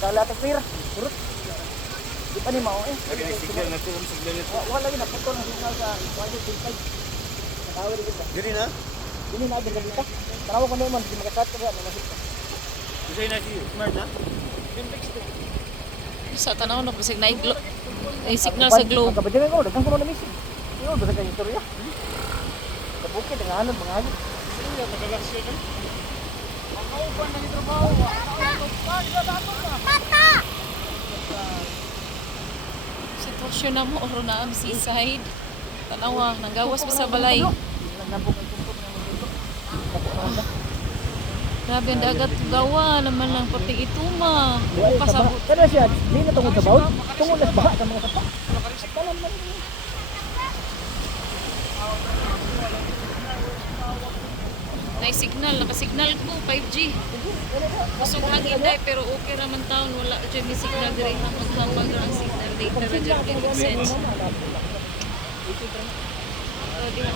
Kalating pira. Surut. Di pa ni mao eh. Lagi nagsignal na ito, signal nito. Wala lagi na putol ang signal sa 125. Nakawin dito. Diri na? Ini na din dito. Tanaw ko naman di makasat ka na nasik. Usay na si Smart na? Sa tanaw na bisig na iglo. Ay signal sa globe. Kabadyan ko dagang kuno na message. Yo, basta kay istorya. Sa bukid ang anon mga hagit. Iya, madalas yun eh. Sitwasyon na mo oro na ang seaside. Tanawa, nanggawas pa sa balay. Grabe ang dagat gawa naman lang pati ituma. Pasabot. Kada siya, di na tungod sa bawd. Tungod na sa baha sa mga sapa. Tanan man. Signal, naka-signal ko 5G. Kusog hangin dai pero okay ra man taon wala dyan may signal diri hamag-hamag ra ang signal data ra dyan kay good sense. Diha